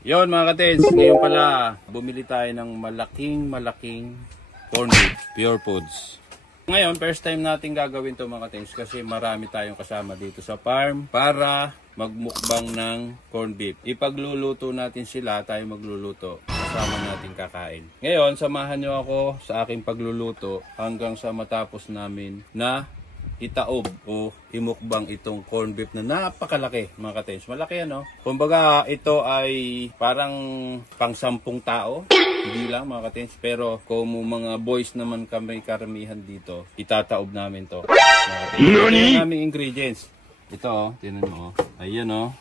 Yon mga katens, ngayon pala bumili tayo ng malaking corn beef, Pure Foods. Ngayon, first time natin gagawin to mga katens kasi marami tayong kasama dito sa farm para magmukbang ng corn beef. Ipagluluto natin sila, tayo magluluto. Kasama natin kakain. Ngayon, samahan nyo ako sa aking pagluluto hanggang sa matapos namin na itaob o imukbang itong corn beef na napakalaki mga katens. Malaki ano? Kumbaga ito ay parang pang 10 tao. Hindi lang mga katens. Pero kung mga boys naman kami karamihan dito, itataob namin to. Ito yung aming ingredients. Ito oh, tinan mo oh. Ayan oh.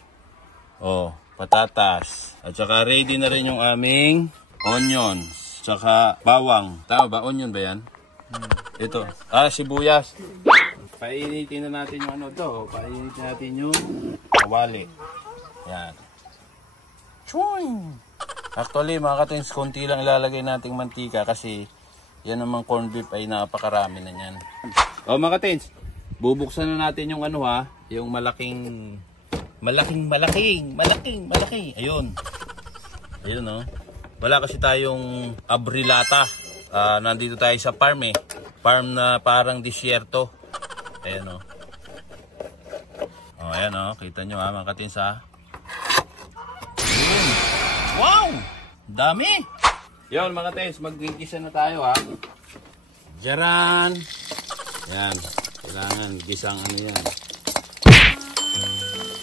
Oh, patatas. At saka ready na rin yung aming onions. Tsaka bawang. Tama ba? Onion ba yan? Ito. Sibuyas. Painitin na natin yung ano to. Painitin natin yung kawali. Yan. Choing! Actually mga katens, konti lang ilalagay nating mantika kasi yan namang corn beef ay napakarami na yan. O mga katens, bubuksan na natin yung ano ha. Yung malaking. Ayun. Ayun o. Wala kasi tayong abrilata. Nandito tayo sa farm eh. Farm na parang disyerto. Ayan o. Ayan o. Kita nyo ha mga katins ha. Wow! Dami! Yun mga katins. Mag-gisa na tayo ha. Jaran! Ayan. Kailangan gisang ano yan.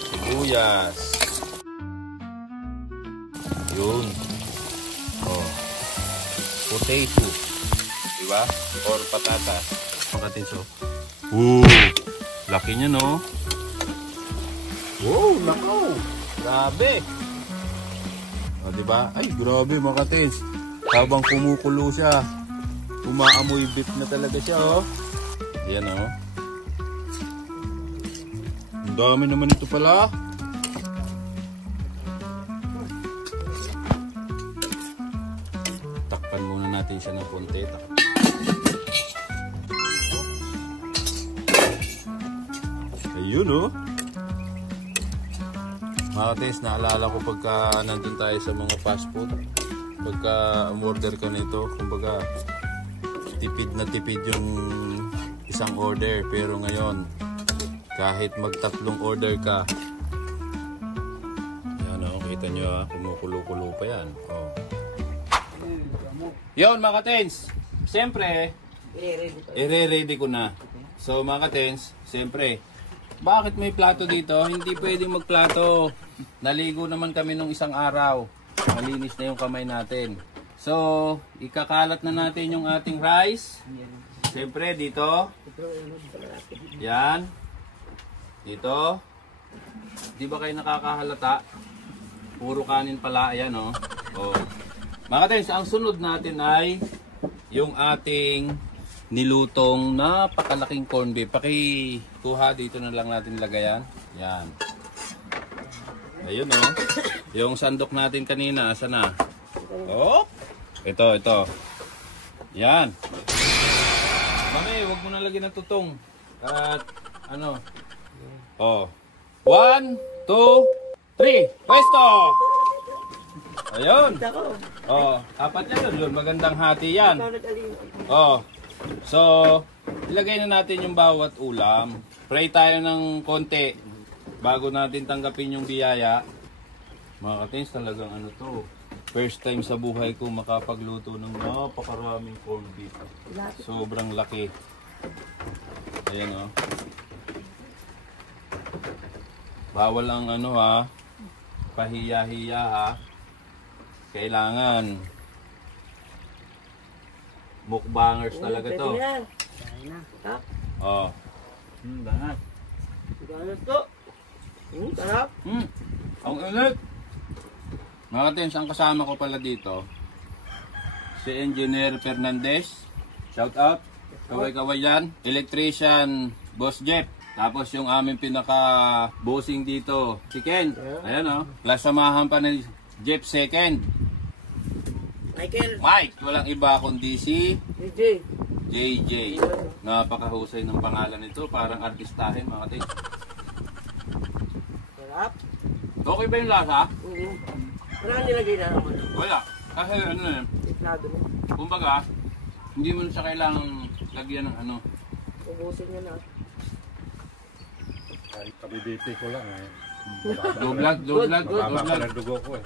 Sibuyas. Yun. Oh. Potato. Diba? Or patatas. Mga katins o. Laki niya no. Wow, lako. Grabe. O diba? Ay, grabe mga katins. Habang kumukulo siya, umaamoy beef na talaga siya oh. Yan oh. Ang dami naman ito pala. Takpan muna natin siya ng konti. Ayun oh. Mga katins, naalala ko pagka nandun tayo sa mga fast food. Pagka umorder ka nito, kumbaga tipid na tipid yung isang order. Pero ngayon, kahit magtatlong order ka, yan oh, kita nyo ha, kumukulo-kulo pa yan. Oh. Yun mga katins, siyempre, i-ready ko na. So mga katins, siyempre, bakit may plato dito? Hindi pwedeng magplato. Naligo naman kami nung isang araw. Malinis na yung kamay natin. So, ikakalat na natin yung ating rice. Siyempre, dito. Yan. Dito. Di ba kayo nakakahalata? Puro kanin pala. Ayan, oh. Oh. Mga katens, ang sunod natin ay yung ating nilutong napakalaking corn beef. Pakikuha dito na lang natin lagayan. Yan. Ayun oh. Yung sandok natin kanina, asa na? Oh. Ito. Yan. Mami, wag mo na lagyan ng tutong. At ano? Oh. 1, 2, 3. Pwesto! Ayun. Oh, apat yan doon. Magandang hati yan. Oh. So, ilagay na natin yung bawat ulam. Fry tayo ng konti bago natin tanggapin yung biyaya. Mga katins, talagang ano to. First time sa buhay ko makapagluto ng napakaraming corn beef. Sobrang laki. Ayan o. Bawal ang ano ha. Pahiya-hiya ha. Kailangan mukbangers talaga to. Oh. Bangat. Bangat to. Sarap. Ang ulit. Mga katins, ang kasama ko pala dito, si Engineer Fernandez. Shout out. Kaway-kaway yan. Electrician, Boss Jeff. Tapos yung aming pinaka-bossing dito, si Ken. Ayan o. Plus samahan pa ni Jeff second. Michael. Mike, walang iba kundi si JJ. JJ. Napakahusay ng pangalan nito, parang artistahin mga katins. Sarap. Okay ba yung lasa? Wala nilagay na naman. Wala. Kasi ano eh, Tiplado mo. kumbaga, hindi mo na siya kailangan lagyan ng ano. Ubusin niya na. Kahit kabibiti ko lang eh. Duglag. Mababa pa ng dugo ko eh.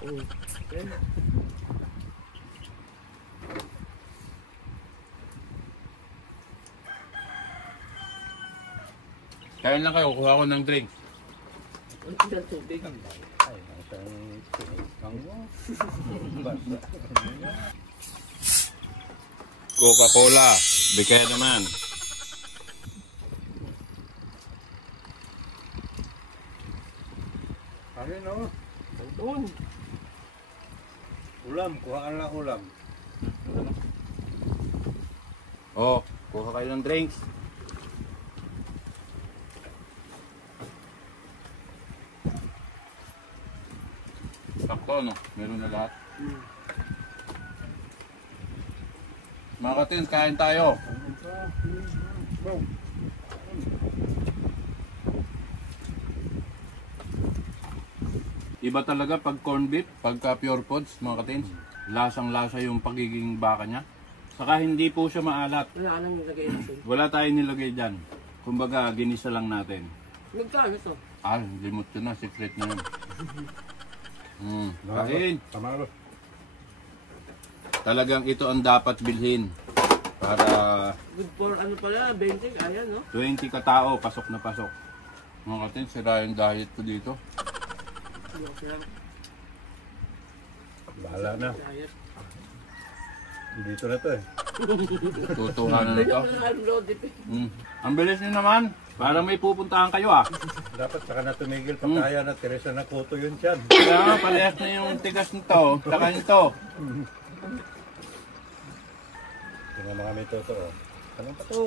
Yan. Kain lang kayo, kuha ko ng drink. Ang ilang tubig. Ay, nasang ang Coca-Cola. Bigay naman. Ayun o. Doon. Ulam, kuha ka lang ulam. Oh, kuha kayo ng drinks. Sakto, no? Meron na lahat. Mga katin, kain tayo. Iba talaga pag corn beef, pagka pure foods, mga katins. Lasang-lasa yung pagiging baka niya. Saka hindi po siya maalat. Wala ka nang nilagay natin. Wala tayong nilagay dyan. Kumbaga, ginisa lang natin. Nagkano ito? Ah, limot ko na. Secret na yun. Kain. Tamaro. Talagang ito ang dapat bilhin. Para Good for ano pala, 20, kaya no? 20 katao, pasok na pasok. Mga katins, sira yung diet ko dito. Bahala na. Diet. Dito na to eh. Tutuhanan na ito. Wala kang load eh. Ang bilis nyo naman. Parang may pupuntahan kayo ah. Dapat saka na tumigil pagkaya na Teresa na kuto yun siyan. Kaya nga, parehas na yung tigas nito. Saka nito. Tingnan mga may totoo. Anong pato?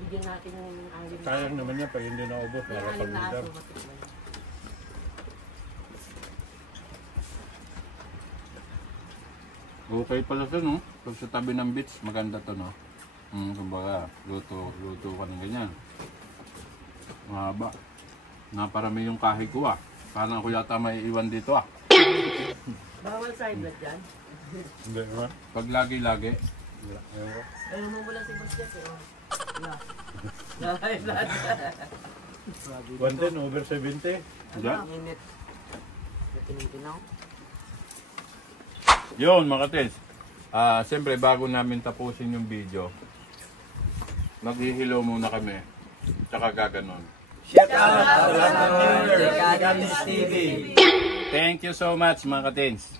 Bigyan natin ng alim. Sayang naman yan pag hindi naubos. Yung alim na Nakapag-udam. aso. matikman. Okay pala ito, no? Pag sa tabi ng beach, maganda to, no? Kumbaga, luto ka ng ganyan. Mahaba. Naparami yung kahi ko, ah. Parang ako yata may iwan dito, ah. Bawal side blood dyan. Hindi naman. Pag lagi-lagi. Ayun ko. Ayun mo wala si Basket eh. Wala. Wala blood. 110 over 70. Diyan. Init. Tinaw. Yun, mga katis. Siyempre, bago namin tapusin yung video, maghihilo muna kami. Tsaka gaganon. Shout out sa lahat ng viewer, Kagamis TV. Thank you so much, mga katins.